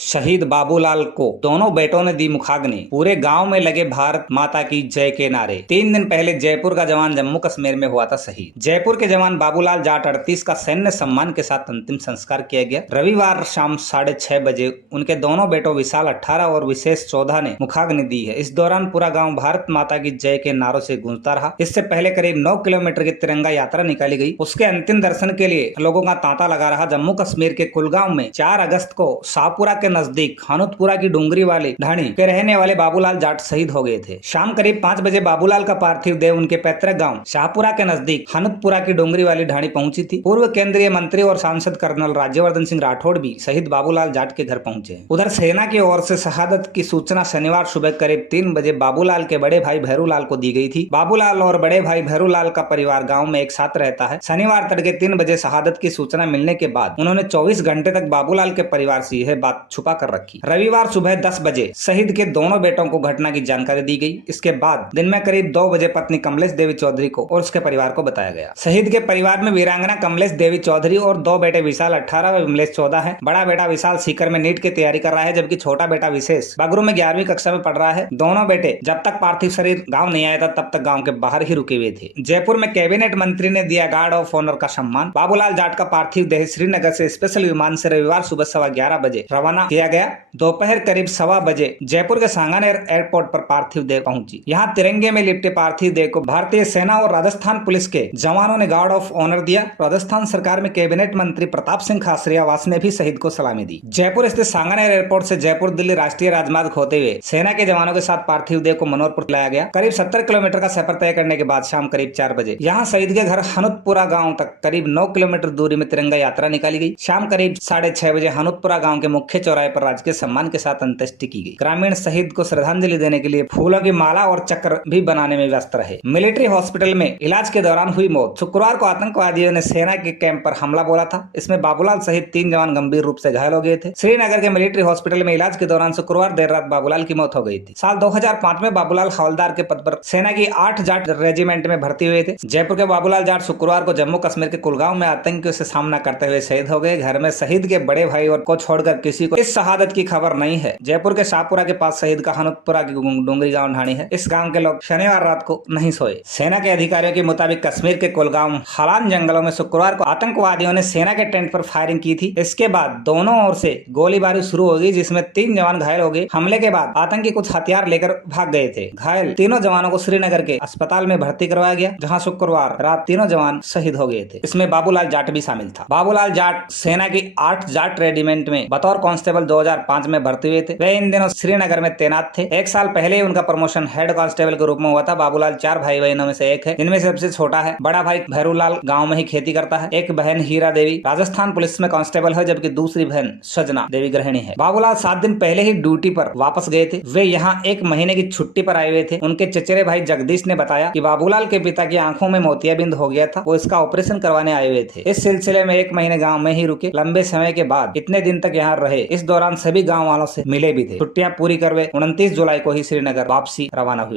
शहीद बाबूलाल को दोनों बेटों ने दी मुखाग्नि। पूरे गांव में लगे भारत माता की जय के नारे। 3 दिन पहले जयपुर का जवान जम्मू कश्मीर में हुआ था शहीद। जयपुर के जवान बाबूलाल जाट 38 का सैन्य सम्मान के साथ अंतिम संस्कार किया गया। रविवार शाम 6:30 बजे उनके दोनों बेटों विशाल 18 और विशेष 14 ने मुखाग्नि दी है। इस दौरान पूरा गाँव भारत माता की जय के नारों से गूंजता रहा। इससे पहले करीब 9 किलोमीटर की तिरंगा यात्रा निकाली गई। उसके अंतिम दर्शन के लिए लोगों का तांता लगा रहा। जम्मू कश्मीर के कुलगांव में 4 अगस्त को शाहपुरा के नजदीक हनुतपुरा की डूंगरी वाली ढाणी के रहने वाले बाबूलाल जाट शहीद हो गए थे। शाम करीब 5 बजे बाबूलाल का पार्थिव देह उनके पैतृक गांव शाहपुरा के नजदीक हनुतपुरा की डूंगरी वाली ढाणी पहुंची थी। पूर्व केंद्रीय मंत्री और सांसद कर्नल राज्यवर्धन सिंह राठौड़ भी शहीद बाबूलाल जाट के घर पहुंचे। उधर सेना की ओर से शहादत की सूचना शनिवार सुबह करीब 3 बजे बाबूलाल के बड़े भाई भैरूलाल को दी गई थी। बाबूलाल और बड़े भाई भैरूलाल का परिवार गाँव में एक साथ रहता है। शनिवार तड़के 3 बजे शहादत की सूचना मिलने के बाद उन्होंने 24 घंटे तक बाबूलाल के परिवार से यह बात छुपा कर रखी। रविवार सुबह 10 बजे शहीद के दोनों बेटों को घटना की जानकारी दी गई। इसके बाद दिन में करीब 2 बजे पत्नी कमलेश देवी चौधरी को और उसके परिवार को बताया गया। शहीद के परिवार में वीरांगना कमलेश देवी चौधरी और 2 बेटे विशाल 18 व विमलेश 14 है। बड़ा बेटा विशाल सीकर में नीट की तैयारी कर रहा है, जबकि छोटा बेटा विशेष बगरू में 11वीं कक्षा में पढ़ रहा है। दोनों बेटे जब तक पार्थिव शरीर गाँव नहीं आया था तब तक गाँव के बाहर ही रुके हुए थे। जयपुर में कैबिनेट मंत्री ने दिया गार्ड ऑफ ऑनर का सम्मान। बाबूलाल जाट का पार्थिव देह श्रीनगर से स्पेशल विमान से रविवार सुबह 11:15 बजे रवाना किया गया। दोपहर करीब 1:15 बजे जयपुर के सांगानेर एयरपोर्ट पर पार्थिव देह पहुंची। यहां तिरंगे में लिपटे पार्थिव देह को भारतीय सेना और राजस्थान पुलिस के जवानों ने गार्ड ऑफ ऑनर दिया। राजस्थान सरकार में कैबिनेट मंत्री प्रताप सिंह खासरियावास ने भी शहीद को सलामी दी। जयपुर स्थित सांगानेर एयरपोर्ट से जयपुर दिल्ली राष्ट्रीय राजमार्ग होते हुए सेना के जवानों के साथ पार्थिव देह को मनोरपुर लाया गया। करीब 70 किलोमीटर का सफर तय करने के बाद शाम करीब 4 बजे यहाँ शहीद के घर हनुतपुरा गाँव तक करीब 9 किलोमीटर दूरी में तिरंगा यात्रा निकाली गई। शाम करीब 6:30 बजे हनुतपुरा गाँव के मुख्य चौराहे पर राजकीय सम्मान के साथ अंत्येष्टि की गई। ग्रामीण शहीद को श्रद्धांजलि देने के लिए फूलों की माला और चक्र भी बनाने में व्यस्त रहे। मिलिट्री हॉस्पिटल में इलाज के दौरान हुई मौत। शुक्रवार को आतंकवादियों ने सेना के कैंप पर हमला बोला था। इसमें बाबूलाल सहित 3 जवान गंभीर रूप से घायल हो गए थे। श्रीनगर के मिलिट्री हॉस्पिटल में इलाज के दौरान शुक्रवार देर रात बाबूलाल की मौत हो गई थी। साल 2005 में बाबूलाल हवलदार के पद पर सेना की 8 जाट रेजिमेंट में भर्ती हुए थे। जयपुर के बाबूलाल जाट शुक्रवार को जम्मू कश्मीर के कुलगांव में आतंकियों से सामना करते हुए शहीद हो गए। घर में शहीद के बड़े भाई और को छोड़कर किसी को इस शहादत की खबर नहीं है। जयपुर के शाहपुरा के पास शहीद का हनुतपुरा की डूंगरी गांव ढाणी है। इस गांव के लोग शनिवार रात को नहीं सोए। सेना के अधिकारियों के मुताबिक कश्मीर के कुलगांव हालान जंगलों में शुक्रवार को आतंकवादियों ने सेना के टेंट पर फायरिंग की थी। इसके बाद दोनों ओर से गोलीबारी शुरू हो गई, जिसमें 3 जवान घायल हो गए। हमले के बाद आतंकी कुछ हथियार लेकर भाग गए थे। घायल तीनों जवानों को श्रीनगर के अस्पताल में भर्ती करवाया गया, जहाँ शुक्रवार रात तीनों जवान शहीद हो गए थे। इसमें बाबूलाल जाट भी शामिल था। बाबूलाल जाट सेना की 8 जाट रेजिमेंट में बतौर कांस्टेबल 2005 में भर्ती हुए थे। वे इन दिनों श्रीनगर में तैनात थे। 1 साल पहले ही उनका प्रमोशन हेड कांस्टेबल के रूप में हुआ था। बाबूलाल 4 भाई बहनों में से एक है, जिनमें सबसे छोटा है। बड़ा भाई भैरूलाल गाँव में ही खेती करता है। एक बहन हीरा देवी राजस्थान पुलिस में कांस्टेबल है, जबकि दूसरी बहन सजना देवी गृहिणी है। बाबूलाल 7 दिन पहले ही ड्यूटी पर वापस गए थे। वे यहाँ 1 महीने की छुट्टी पर आए हुए थे। उनके चचेरे भाई जगदीश ने बताया कि बाबूलाल के पिता की आंखों में मोतियाबिंद हो गया था, वो इसका ऑपरेशन करवाने आए हुए थे। इस सिलसिले में 1 महीने गाँव में ही रुके। लंबे समय के बाद इतने दिन तक यहाँ रहे। इस दौरान सभी गाँव वालों से मिले भी थे। छुट्टियां पूरी कर वे 29 जुलाई को ही श्रीनगर वापसी रवाना हुए।